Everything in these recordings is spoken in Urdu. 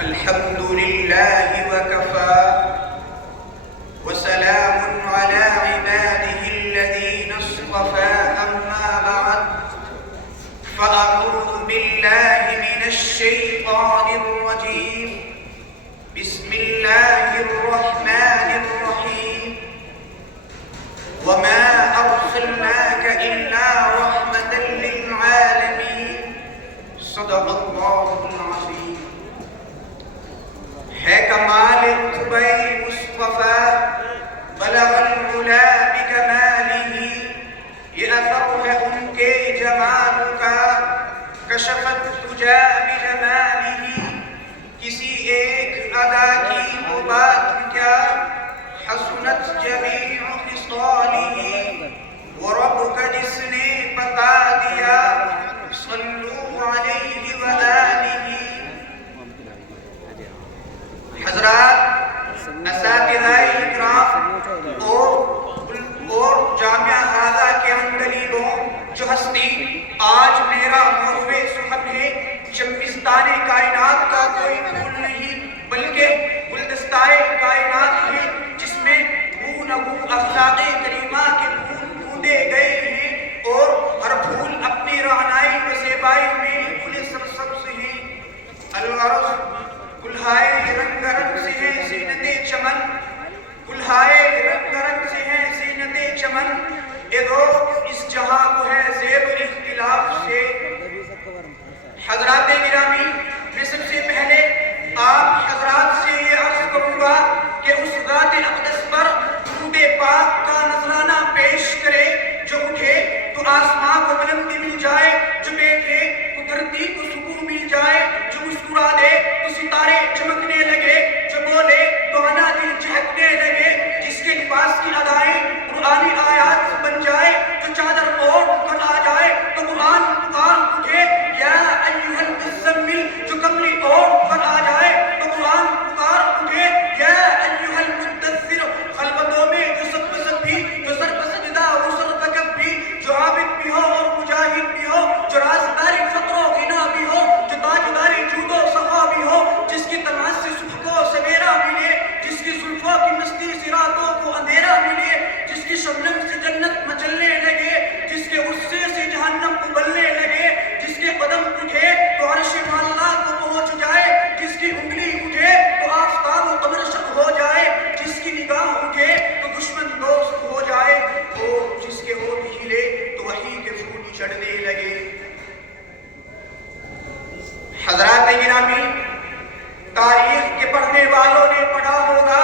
الحمد لله وكفى وسلام على عباده الذين اصطفى أما بعد فأعوذ بالله من الشيطان الرجيم بسم الله الرحمن الرحيم وما أرسلناك إلا رحمة للعالمين صدق الله العظيم. ہے کمال قبی مصطفیٰ بلغ العلا بکمالہ، یہ اثر ہے ان کے جمال کا کشفت تجا بجمالہ. کسی ایک ادا کی وہ بات کیا حسنت جمیع خصالہ، وہ رب کا جس نے بتا دیا صلو علیہ وآلہ. حضرات، اساتذہ اکرام اور جامعہ ہذا کے اندلیبوں، جو ہستی آج میرا موضوع صحب ہے، شمستان کائنات کا کوئی پھول نہیں بلکہ گلدستہ کائنات ہے، جس میں بو اخلاق کریمہ کے پھول بوندے گئے ہیں، اور ہر پھول اپنی رعنائی و زیبائی میں پھول سرسبز ہیں. الغرض گلہائے رنگ رنگ سے ہے زینت چمن، گلہائے رنگ رنگ سے ہے زینت چمن، ادھو اس جہاں کو ہے زیب اختلاف سے. حضرات گرامی، میں سب سے پہلے آپ حضرات سے یہ عرض کروں گا کہ اس ذات اقدس پر درود پاک کا نذرانہ پیش کرے. جو اٹھے تو آسمان کو بلندی مل جائے، جو بیٹھے تو دھرتی کو سکون مل جائے، جو مسکرا دے تو ستارے چمکنے لگے، جو بولے تو انادل چہکنے لگے، جس کے لباس کی ادائیں قرآنی آیات بن جائے، جو چادر اوڑھ کر آ جائے تو قرآن پکار اٹھے یا ایھا المزمل، جو کملی اوڑھ کر آ جائے تو قرآن پکار اٹھے یا ایھا المدثر. خلوتوں میں جو سب پسند بھی، جو سر پسجدہ وہ سر تکب بھی، جو عابد بھی ہو اور مجاہد بھی ہو، جو رازداری فقر و غنا بھی ہو، جو تاجداری جود و صفا بھی ہو، جس کی تماس سے صبح کو سویرا ملے، جس کی زلفوں کی مستی سے راتوں کو اندھیرا ملے، جس کی شبنم سے جنت مچلنے لگے، جس کے غصے سے جہنم ابلنے لگے، جس کے قدم اٹھے تو عرش معلیٰ کو پہنچ جائے، جس کی انگلی اٹھے تو آفتاب و قمر شب ہو جائے، جس کی نگاہ اٹھے تو دشمن دوست ہو جائے، اور جس کے ہونٹ ہلے تو وحی کے پھول چڑھنے لگے. حضرات گرامی، تاریخ کے پڑھنے والوں نے پڑھا ہوگا،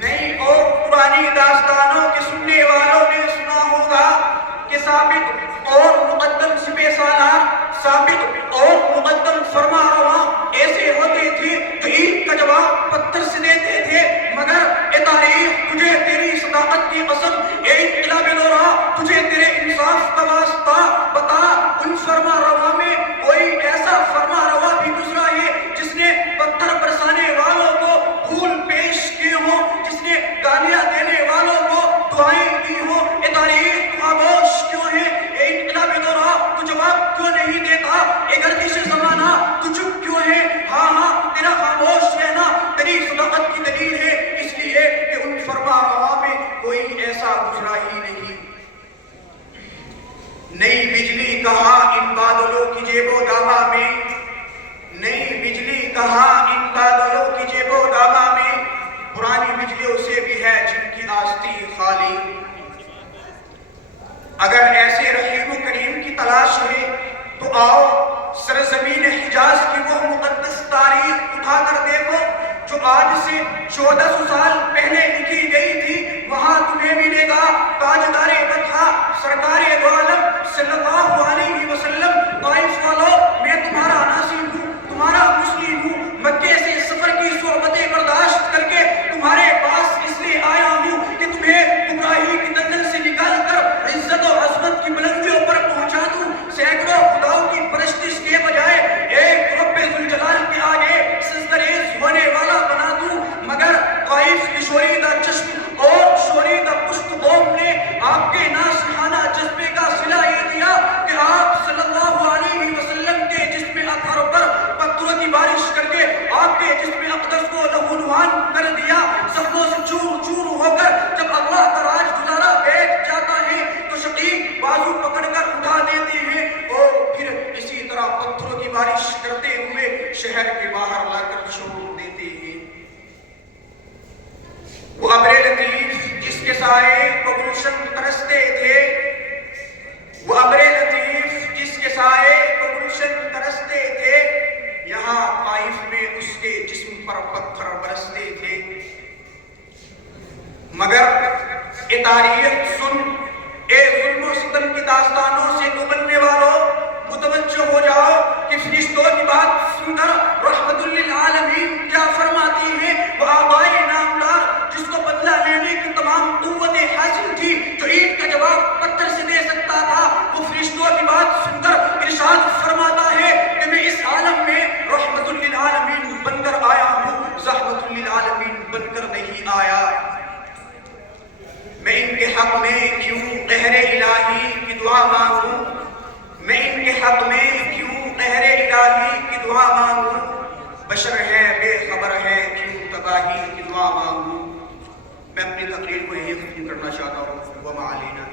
نئی اور پرانی داستانوں کے سننے والوں نے سنا ہوگا کہ سابق اور مقدم سپہ سالار، سابق اور مقدم فرما رواں ایسے ہوتے تھے جو عید کا جواب پتھر سے دیتے تھے. مگر اے تاریخ، تجھے تیری صداقت کی قسم، اے انقلاب لورا، تجھے تیرے انصاف کا واسطہ، بتا ان فرما رواں میں کوئی ایسا فرما رواں بھی گزرا ہے جس نے پتھر برسانے والوں کو پھول پیش کیے ہوں، جس نے گالیاں دینے والوں کو دعائیں دی ہوں. اے تاریخ، تو خاموش کیوں ہے؟ اے انقلاب لورا، تو جواب کیوں نہیں دیتا؟ اے گردش زمانہ، تو چپ کیوں ہے؟ ہاں ہاں، تیرا خاموش رہنا تیری صداقت کی دلیل ہے، اس لیے کہ ان فرما رواں میں کوئی ایسا گزرا ہی نہیں. نئی بجلی کہاں ان بادلوں کی جیب و دامہ میں، نئی بجلی کہاں ان بادلوں کی جیب و دامہ میں، پرانی بجلیوں سے بھی ہے جن کی آستی خالی. اگر ایسے رحیم و کریم کی تلاش ہے تو آؤ سرزمین حجاز کی وہ مقدس تاریخ اٹھا کر دیکھو جو آج سے 1400 سال پہلے لکھی گئی تھی. وہاں تمہیں ملے گا تاجدار بطحا سرکار دو عالم صلی اللہ علیہ وسلم. طائف والو، میں تمہارا ناصر ہوں، تمہارا مسلم ہوں، مکے سے سفر کی صحبتیں برداشت کر کے تمہارے پاس اس لیے آیا ہوں کہ تمہیں گمراہی کی دلدل سے نکال کر عزت و عظمت کی بلندیوں پر پہنچا دوں. سینکڑوں خداؤں کی پرستش کے بجائے ایک رب ذوالجلال کے آگے سجدریز ہونے والا بنا دوں. مگر طائف کی شوریدہ چشم اور شوریدہ پشت قوم نے آپ کے ناصحانہ جذبے کا صلہ یہ دیا کہ آپ صلی اللہ شہر کے باہر لا کر چھوڑ دیتے ہیں۔ وہ ابر لطیف جس کے سائے کو گلشن ترستے تھے، وہ ابر لطیف جس کے سائے کو گلشن ترستے تھے، یہاں طائف میں اس کے جسم پر پتھر برستے تھے۔ مگر اے تاریخ سن، اے ظلم و ستم کی داستانوں سے ابلنے والوں، متوجہ ہو جاؤ کہ فرشتوں کی بات سن کر رحمت للعالمین کیا فرماتی ہیں۔ وہ آبائے نامدار جس کو بدلہ لینے کی تمام قوتیں حاصل تھی، جو اینٹ کا جواب پتھر سے دے سکتا تھا، وہ فرشتوں کی بات سن کر ارشاد فرماتا ہے کہ میں اس عالم میں رحمت للعالمین بن کر آیا ہوں، زحمت للعالمین بن کر نہیں آیا۔ میں ان کے حق میں کیوں قہر الہی کی دعا مانگوں، میں ان کے حق میں کیوں قہر الہی کی دعا مانگوں، بشر ہے بے خبر ہے کیوں تباہی کی دعا مانگوں۔ میں اپنی تقریر کو یہیں ختم کرنا چاہتا ہوں۔ وما علینا